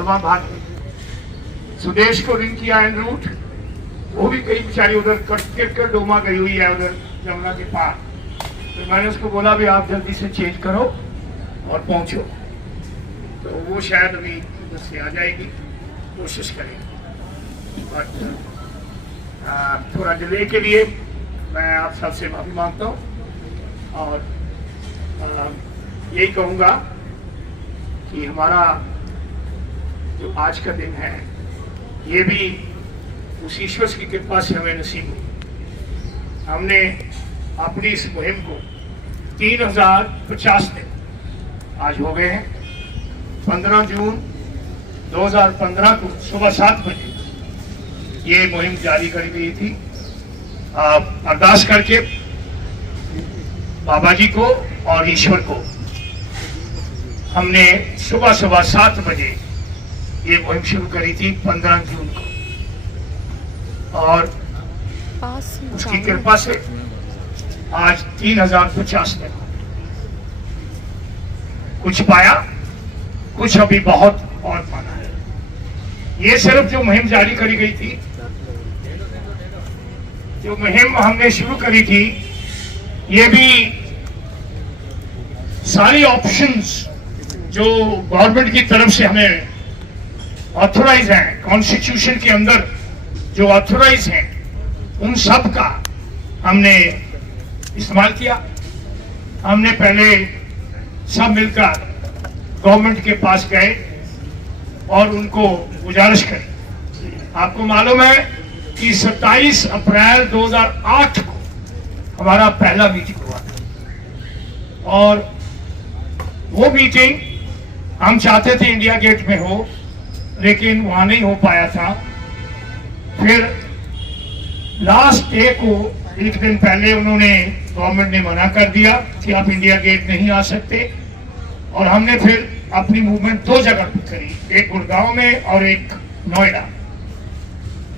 और वहां भाग गई। सुदेश को रिंग किया एन रूट, वो भी कई बेचारी उधर कट कर डोमा गई हुई है उधर जमुना के पार। तो मैंने उसको बोला भी आप जल्दी से चेंज करो और पहुंचो, तो वो शायद अभी उधर से आ जाएगी, कोशिश करेंगे। बट थोड़ा डिले के लिए मैं आप सबसे माफी मांगता हूँ और यही कहूँगा कि हमारा जो आज का दिन है ये भी उस ईश्वर की कृपा से हमें नसीब हुई। हमने अपनी इस मुहिम को 3050 दिन आज हो गए हैं। 15 जून 2015 को सुबह 7 बजे ये मुहिम जारी करी गई थी। अरदास करके बाबा जी को और ईश्वर को हमने सुबह 7 बजे ये मुहिम शुरू करी थी 15 जून को, और उसकी कृपा से आज 3050 दिन कुछ पाया, कुछ अभी बहुत और पाना है। ये सिर्फ जो मुहिम जारी करी गई थी, जो मुहिम हमने शुरू करी थी, ये भी सारी ऑप्शंस जो गवर्नमेंट की तरफ से हमें ऑथोराइज हैं, कॉन्स्टिट्यूशन के अंदर जो ऑथोराइज हैं, उन सब का हमने इस्तेमाल किया। हमने पहले सब मिलकर गवर्नमेंट के पास गए और उनको गुजारिश करी। आपको मालूम है कि 27 अप्रैल 2008 को हमारा पहला मीटिंग हुआ था, और वो मीटिंग हम चाहते थे इंडिया गेट में हो, लेकिन वहां नहीं हो पाया था। फिर लास्ट डे को एक दिन पहले उन्होंने, गवर्नमेंट ने मना कर दिया कि आप इंडिया गेट नहीं आ सकते, और हमने फिर अपनी मूवमेंट 2 जगह पर करी, एक गुड़गांव में और एक नोएडा।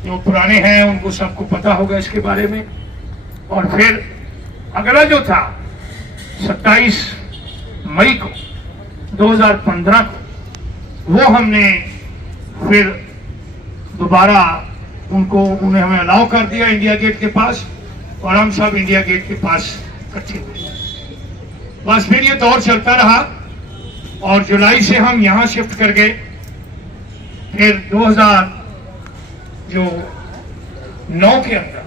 जो पुराने हैं उनको सबको पता होगा इसके बारे में। और फिर अगला जो था 27 मई को 2015 को, वो हमने फिर दोबारा उन्हें हमें अलाउ कर दिया इंडिया गेट के पास, और हम सब इंडिया गेट के पास इकट्ठे हुए। बस फिर ये दौर चलता रहा, और जुलाई से हम यहाँ शिफ्ट कर गए। फिर 2009 के अंदर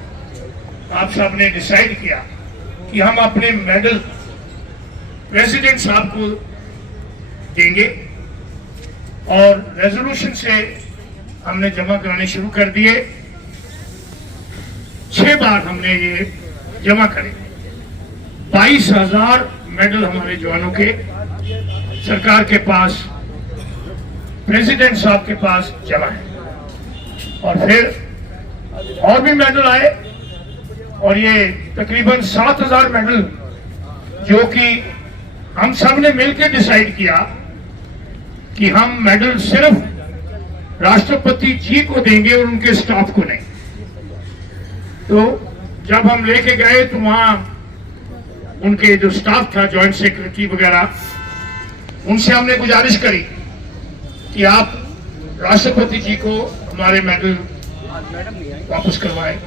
आप सब ने डिसाइड किया कि हम अपने मेडल प्रेसिडेंट साहब को देंगे, और रेजोल्यूशन से हमने जमा कराने शुरू कर दिए। 6 बार हमने ये जमा करे। 22,000 मेडल हमारे जवानों के सरकार के पास, प्रेसिडेंट साहब के पास जमा है। और फिर और भी मेडल आए, और ये तकरीबन 7,000 मेडल जो कि हम सब ने मिलकर डिसाइड किया कि हम मेडल सिर्फ राष्ट्रपति जी को देंगे और उनके स्टाफ को नहीं। तो जब हम लेके गए तो वहां उनके जो स्टाफ था, जॉइंट सेक्रेटरी वगैरह, उनसे हमने गुजारिश करी कि आप राष्ट्रपति जी को हमारे मेडल वापस करवाएं।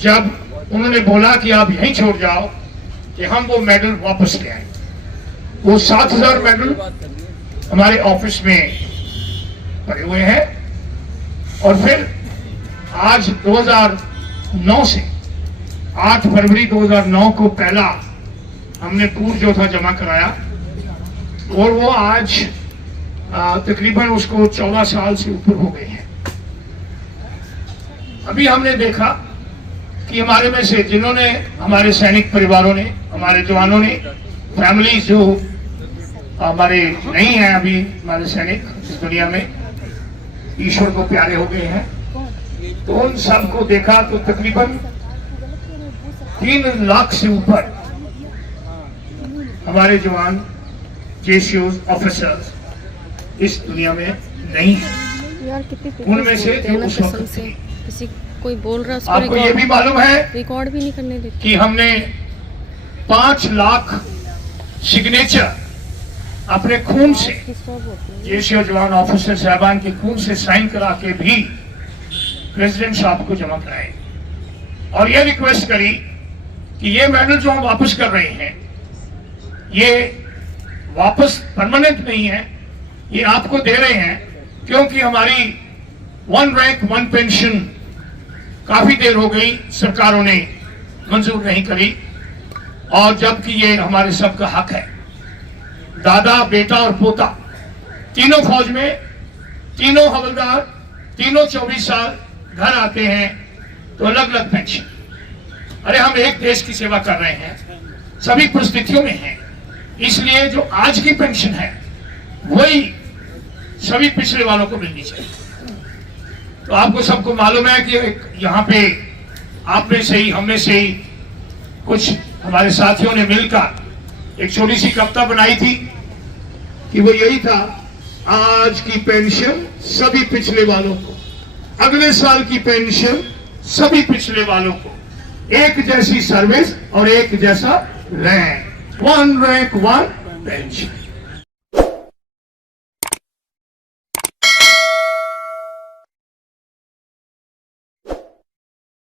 जब उन्होंने बोला कि आप यहीं छोड़ जाओ, कि हम वो मेडल वापस ले आए। वो 7,000 मेडल हमारे ऑफिस में पड़े हुए हैं। और फिर आज 2009 से 8 फरवरी 2009 को पहला हमने पूर्व जो था जमा कराया, और वो आज तकरीबन उसको 14 साल से ऊपर हो गए हैं। अभी हमने देखा कि हमारे में से जिन्होंने, हमारे सैनिक परिवारों ने, हमारे जवानों ने, फैमिली जो हमारे नहीं हैं अभी, हमारे सैनिक इस दुनिया में ईश्वर को प्यारे हो गए हैं, तो उन सब को देखा तो तकरीबन 3 लाख से ऊपर हमारे जवान, जेसीओज, ऑफिसर्स इस दुनिया में नहीं है। उनमें से जो उस वक्त किसी कोई बोल रहा है, आपको ये भी मालूम है रिकॉर्ड भी नहीं करने देते कि हमने 5 लाख सिग्नेचर अपने खून से की सब होती है। जेसीओ जवान ऑफिसर साहबान के खून से साइन करा के भी प्रेसिडेंट साहब को जमा कराए और ये रिक्वेस्ट करी कि ये मेडल जो हम वापस कर रहे हैं ये वापस परमानेंट नहीं है, ये आपको दे रहे हैं क्योंकि हमारी 1 रैंक 1 पेंशन काफी देर हो गई सरकारों ने मंजूर नहीं करी और जबकि ये हमारे सबका हक है। दादा, बेटा और पोता तीनों फौज में, तीनों हवलदार, तीनों 24 साल घर आते हैं तो अलग अलग पेंशन। अरे हम एक देश की सेवा कर रहे हैं, सभी परिस्थितियों में हैं, इसलिए जो आज की पेंशन है वही सभी पिछड़े वालों को मिलनी चाहिए। तो आपको सबको मालूम है कि यहाँ पे आप में से ही, हम में से ही कुछ हमारे साथियों ने मिलकर एक छोटी सी कविता बनाई थी कि वो यही था, आज की पेंशन सभी पिछले वालों को, अगले साल की पेंशन सभी पिछले वालों को, एक जैसी सर्विस और एक जैसा रैंक, 1 रैंक 1 पेंशन।